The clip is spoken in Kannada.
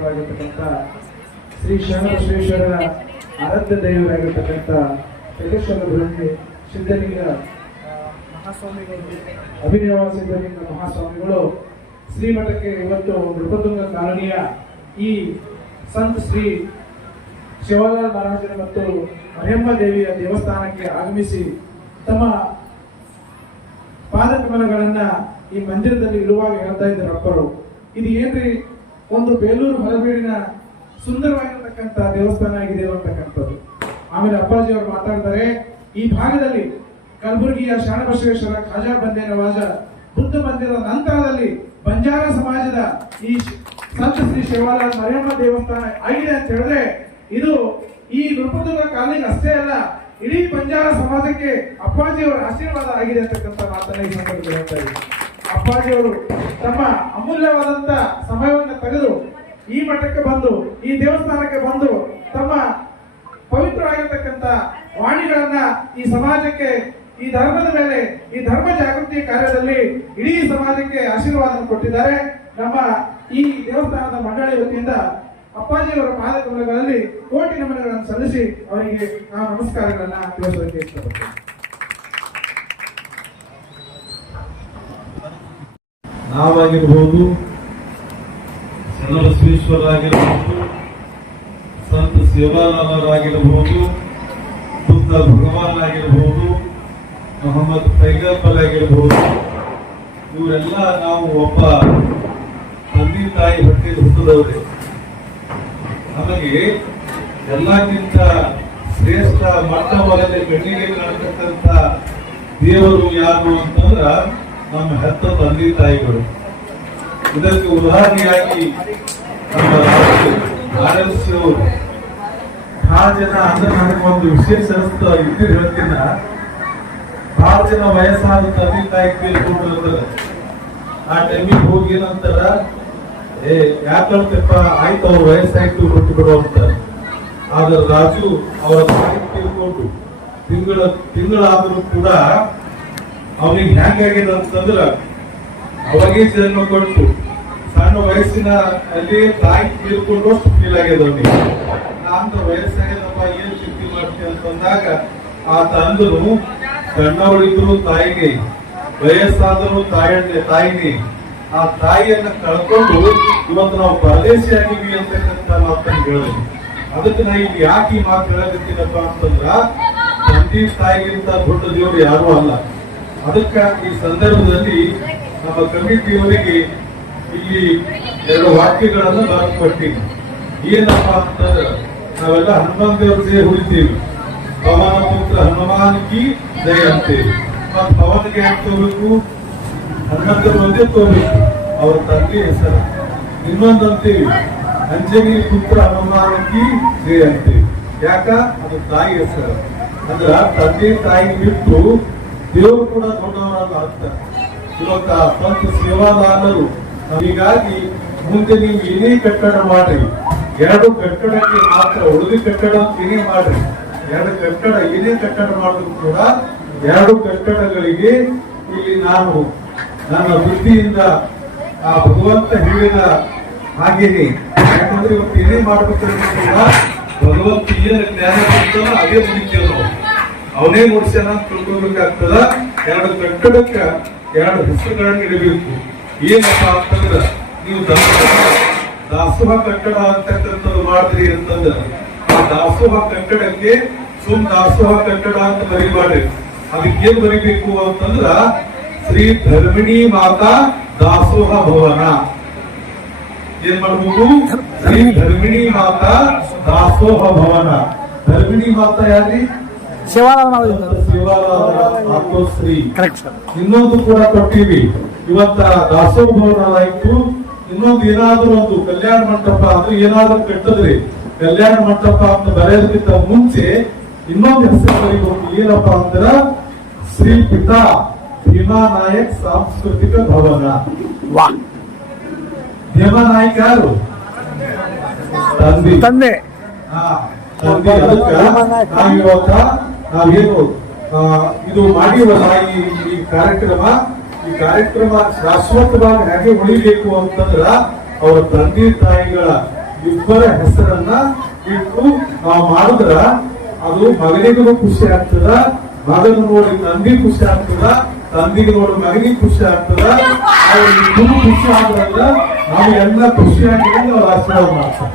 ಶ್ರೀ ಶರಣಬಸವೇಶ್ವರರ ಆರಾಧ್ಯ ದೈವರಾಗಿರ್ತಕ್ಕಂಥ ಸಿದ್ದೇಶ್ವರ ಸಿದ್ಧಲಿಂಗ ಮಹಾಸ್ವಾಮಿಗಳು, ಅಭಿನವ ಸಿದ್ಧಲಿಂಗ ಮಹಾಸ್ವಾಮಿಗಳು ಶ್ರೀಮಠಕ್ಕೆ ಇವತ್ತು ನೃಪತುಂಗ ಕಾಲೋನಿಯ ಈ ಸಂತ ಶ್ರೀ ಶಿವಲಾಲ್ ಮಹಾರಾಜರ ಮತ್ತು ಮರಿಯಮ್ಮ ದೇವಿಯ ದೇವಸ್ಥಾನಕ್ಕೆ ಆಗಮಿಸಿ ತಮ್ಮ ಪಾದಕಮಲಗಳನ್ನ ಈ ಮಂದಿರದಲ್ಲಿ ಇರುವಾಗ ಹೇಳ್ತಾ ಇದ್ದಾರೆ ಅಪ್ಪರು. ಇದು ಏನ್ರಿ, ಒಂದು ಬೇಲೂರು ಹೊರಬೀಡಿನ ಸುಂದರವಾಗಿರತಕ್ಕಂತ ದೇವಸ್ಥಾನ ಆಗಿದೆ ಅಂತಕ್ಕಂಥದ್ದು. ಆಮೇಲೆ ಅಪ್ಪಾಜಿ ಅವರು ಮಾತಾಡ್ತಾರೆ, ಈ ಭಾಗದಲ್ಲಿ ಕಲಬುರಗಿಯ ಶರಣಬಸವೇಶ್ವರ ಖಾಜಾ ಬಂದೇ ನವಾಜ ಬುದ್ಧ ಮಂದಿರದ ನಂತರದಲ್ಲಿ ಬಂಜಾರ ಸಮಾಜದ ಈ ಸಂತ ಶ್ರೀ ಶಿವಲಾಲ್ ಮರಿಯಮ್ಮ ದೇವಸ್ಥಾನ ಆಗಿದೆ ಅಂತ ಹೇಳಿದ್ರೆ ಇದು ಈ ನೃಪತುಂಗ ಕಾಲನಿಗೆ ಅಷ್ಟೇ ಅಲ್ಲ, ಇಡೀ ಬಂಜಾರ ಸಮಾಜಕ್ಕೆ ಅಪ್ಪಾಜಿಯವರ ಆಶೀರ್ವಾದ ಆಗಿದೆ ಅಂತಕ್ಕಂಥ ಮಾತನ್ನ ಈ ಸಂದರ್ಭದಲ್ಲಿ ಹೇಳ್ತಾ ಇದ್ದಾರೆ. ಅಪ್ಪಾಜಿಯವರು ತಮ್ಮ ಅಮೂಲ್ಯವಾದಂತ ಸಮಯವನ್ನು ತೆಗೆದು ಈ ಮಠಕ್ಕೆ ಬಂದು, ಈ ದೇವಸ್ಥಾನಕ್ಕೆ ಬಂದು ತಮ್ಮ ಪವಿತ್ರವಾಗಿರ್ತಕ್ಕಂಥ ವಾಣಿಗಳನ್ನ ಈ ಸಮಾಜಕ್ಕೆ, ಈ ಧರ್ಮದ ಮೇಲೆ, ಈ ಧರ್ಮ ಜಾಗೃತಿ ಕಾರ್ಯದಲ್ಲಿ ಇಡೀ ಸಮಾಜಕ್ಕೆ ಆಶೀರ್ವಾದ ಕೊಟ್ಟಿದ್ದಾರೆ. ನಮ್ಮ ಈ ದೇವಸ್ಥಾನದ ಮಂಡಳಿ ವತಿಯಿಂದ ಅಪ್ಪಾಜಿಯವರ ಪಾದಕಮಲಗಳಲ್ಲಿ ಕೋಟಿ ನಮನಗಳನ್ನು ಸಲ್ಲಿಸಿ ಅವರಿಗೆ ನಾವು ನಮಸ್ಕಾರಗಳನ್ನ ತಿಳಿಸೋದಕ್ಕೆ ಇಷ್ಟಪಡ್ತೇವೆ. ನಾವಾಗಿರ್ಬೋದು, ಶರಣಬಸವೇಶ್ವರ ಆಗಿರ್ಬೋದು, ಸಂತ ಶಿವಲಾಲರಾಗಿರ್ಬೋದು, ಬುದ್ಧ ಭಗವಾನ್ ಆಗಿರ್ಬೋದು, ಮೊಹಮ್ಮದ್ ಪೈಗಂಬರ್ ಆಗಿರ್ಬೋದು, ಇವರೆಲ್ಲ ನಾವು ಒಬ್ಬ ತಂದೆ ತಾಯಿ ಹೊಟ್ಟೆಗೆ ಹುಟ್ಟಿದವ್ರೆ. ನಮಗೆ ಎಲ್ಲಕ್ಕಿಂತ ಶ್ರೇಷ್ಠ ಮಟ್ಟವಲ್ಲದೆ ಕಣ್ಣಿಗೆ ಕಾಣತಕ್ಕಂಥ ದೇವರು ಯಾರು ಅಂತಂದ್ರ ನಮ್ಮ ಹೆತ್ತ ತಂದೆ ತಾಯಿಗಳು. ಇದಕ್ಕೆ ಉದಾಹರಣೆಯಾಗಿ ನಮ್ಮ RLC ಅವರು ಬಹಳ ಜನ ಅಂದ್ರೆ ನನಗೆ ಒಂದು ವಿಶೇಷ ಅನಿಸ್ತು, ಇದ್ದು ಹೇಳ್ತೀನ, ಬಹಳ ಜನ ವಯಸ್ಸಾದ ತಂದೆ ತಾಯಿ ಕೇಳ್ಕೊಂಡಿರ್ತಾರೆ. ಆ ಟೈಮಿಗೆ ಹೋಗಿ ಏನಂತಾರ, ಯಾಕಂತಪ್ಪ ಆಯ್ತು ಅವ್ರ ವಯಸ್ಸಾಯ್ತು ಬಿಟ್ಟು ಬಿಡು ಅಂತಾರೆ. ಆದ್ರೆ ರಾಜು ಅವರ ತಾಯಿ ತಿಳ್ಕೊಂಡು ತಿಂಗಳಾದ್ರೂ ಕೂಡ ಅವನಿಗೆ ಹೆಂಗಾಗಿದೆ ಅಂತಂದ್ರ ಅವಾಗೇ ಜನ್ಮ ಕೊಟ್ಟು ಸಣ್ಣ ವಯಸ್ಸಿನ ಅಲ್ಲಿ ತಾಯಿ ತಿಳ್ಕೊಂಡು ಫೀಲ್ ಆಗ್ಯದ ಅವನಿಗೆ. ನಾನು ವಯಸ್ಸಾಗ್ಯದಪ್ಪ ಏನ್ ಚಿಂತೆ ಮಾಡ್ತೀನಿ ಅಂತಂದಾಗ ಆತ ಅಂದ್ರು, ಸಣ್ಣವಳಿದ್ರು ತಾಯಿಗೆ, ವಯಸ್ಸಾದರೂ ತಾಯಿನೇ, ಆ ತಾಯಿಯನ್ನ ಕಳ್ಕೊಂಡು ಇವತ್ತು ನಾವು ಪರದೇಶಿ ಆಗಿವಿ ಅಂತಕ್ಕಂಥ ಮಾತನ್ನು ಹೇಳಿದ್ವಿ. ಅದಕ್ಕೆ ನಾ ಇಲ್ಲಿ ಯಾಕೆ ಈ ಮಾತು ಹೇಳಕತ್ತೀನಪ್ಪ ಅಂತಂದ್ರ, ತಂದೆ ತಾಯಿಗಿಂತ ದೊಡ್ಡ ದೇವರು ಯಾರು ಅಲ್ಲ. ಅದಕ್ಕ ಈ ಸಂದರ್ಭದಲ್ಲಿ ನಮ್ಮ ಕಮಿಟಿಯವರಿಗೆ ಇಲ್ಲಿ 2 ವಾಕ್ಯಗಳನ್ನು ನಾನು ಕೊಡ್ತೀನಿ. ಏನಪ್ಪ ಅಂತಂದ್ರ, ನಾವೆಲ್ಲ ಹನುಮಾನ್ ದೇವ್ರ ಜಯ ಹುಡಿತೀವಿ, ಪವನ ಪುತ್ರ ಹನುಮಾನ್ ಕಿ ಜಯ ಅಂತೇವಿ. ಮತ್ ಪವನ್ಗೆ ಯಾಕೆ ತಗೋಬೇಕು, ಹನುಮಂತರು ಒಂದೇ ತಗೋಬೇಕು, ಅವ್ರ ತಂದೆ ಹೆಸರು. ಇನ್ನೊಂದಂತೀವಿ, ಅಂಜನಿ ಪುತ್ರ ಹನುಮಾನ್ ಕಿ ಜಯ ಅಂತೇವಿ. ಯಾಕ, ಅದು ತಾಯಿ ಹೆಸರು. ಅಂದ್ರ ತಂದೆ ತಾಯಿ ಬಿಟ್ಟು ದೇವರು ಕೂಡ ದೊಡ್ಡವರಲ್ಲ ಆಗ್ತಾರೆ. ಇವತ್ತ ಸ್ವಂತ ಸೇವಾದಾರರು. ಹೀಗಾಗಿ ಮುಂದೆ ನೀವು ಏನೇ ಕಟ್ಟಡ ಮಾಡ್ರಿ, 2 ಕಟ್ಟಡಕ್ಕೆ ಮಾತ್ರ, ಉಳಿದ ಕಟ್ಟಡ ಏನೇ ಮಾಡ್ರಿ, 2 ಕಟ್ಟಡ ಏನೇ ಕಟ್ಟಡ ಮಾಡಿದ್ರು ಕೂಡ 2 ಕಟ್ಟಡಗಳಿಗೆ ಇಲ್ಲಿ ನಾನು ನನ್ನ ಬುದ್ಧಿಯಿಂದ ಆ ಭಗವಂತ ಹೇಳಿದ ಹಾಗೇನೆ. ಯಾಕಂದ್ರೆ ಇವತ್ತು ಏನೇ ಮಾಡ್ಬೇಕಂದ್ರೆ ಕೂಡ ಭಗವಂತ ಏನು ಜ್ಞಾನ ಕೊಡ್ತಾನ ಅದೇ ಮುಗಿತೇವೆ ನಾವು, ಅವನೇ ಮುಡಿಸ್ಯಾನ ಅಂತ ತಿಳ್ಕೊಬೇಕಾಗ್ತದ. 2 ಕಟ್ಟಡಕ್ಕೆ 2 ಹೆಸರುಗಳನ್ನು ಇಡಬೇಕು. ಏನಪ್ಪಾ ಅಂತಂದ್ರ, ನೀವು ದಾಸೋಹ ಕಟ್ಟಡ ಅಂತಕ್ಕಂಥದ್ದು ಮಾಡಿದ್ರಿ ಅಂತಂದ್ರ ಆ ದಾಸೋಹ ಕಟ್ಟಡಕ್ಕೆ ದಾಸೋಹ ಕಟ್ಟಡ ಅಂತ ಬರೀಬಾರ್ರಿ. ಅದಕ್ಕೇನ್ ಬರೀಬೇಕು ಅಂತಂದ್ರ, ಶ್ರೀ ಧರ್ಮಿಣಿ ಮಾತಾ ದಾಸೋಹ ಭವನ. ಏನ್ ಮಾಡ್ಬೇಕು, ಶ್ರೀ ಧರ್ಮಿಣಿ ಮಾತಾ ದಾಸೋಹ ಭವನ. ಧರ್ಮಿಣಿ ಮಾತಾ ಯಾರಿ, ಶ್ರೀ. ಇನ್ನೊಂದು ಕೂಡ ಕೊಟ್ಟಿವಿ, ಇವತ್ತ ದಾಸೋಹ ಭವನ ಆಯ್ತು. ಇನ್ನೊಂದು ಏನಾದ್ರೂ ಒಂದು ಕಲ್ಯಾಣ ಮಂಟಪ ಅದು ಏನಾದ್ರೂ ಕಟ್ಟದ್ರಿ, ಕಲ್ಯಾಣ ಮಂಟಪ ಅಂತ ಬರೆಯೋದಕ್ಕಿಂತ ಮುಂಚೆ ಇನ್ನೊಂದು ಹೆಸರು ಬರೀಬೇಕು. ಏನಪ್ಪಾ ಅಂದ್ರ, ಶ್ರೀ ಪಿತಾ ಭೀಮಾ ನಾಯಕ್ ಸಾಂಸ್ಕೃತಿಕ ಭವನ. ಭೀಮಾ ನಾಯಕ್ ಯಾರು, ತಂದೆ. ತಂದೆ ನಾವಿವತ್ತ ನಾವೇನು ಇದು ಮಾಡಿವಲ್ಲ ಈ ಕಾರ್ಯಕ್ರಮ ಶಾಶ್ವತವಾಗಿ ಹೇಗೆ ಉಳಿಬೇಕು ಅಂತಂದ್ರ ಅವರ ತಂದೆ ತಾಯಿಗಳ ಇಬ್ಬರ ಹೆಸರನ್ನ ಇಟ್ಟು ನಾವು ಮಾಡಿದ್ರ ಅದು ಮಗನಿಗೂ ಖುಷಿ ಆಗ್ತದ, ಮಗನ ನೋಡಿ ತಂದಿ ಖುಷಿ ಆಗ್ತದ, ತಂದಿಗೆ ನೋಡಿ ಮಗನಿಗೆ ಖುಷಿ ಆಗ್ತದ. ಅವ್ರಿಗೆ ಖುಷಿ ಆದ್ರಂದ್ರ ನಾವು ಎಲ್ಲ ಖುಷಿಯಾಗಿ ಅವ್ರು ಆಶೀರ್ವಾದ ಮಾಡ್ತಾರೆ.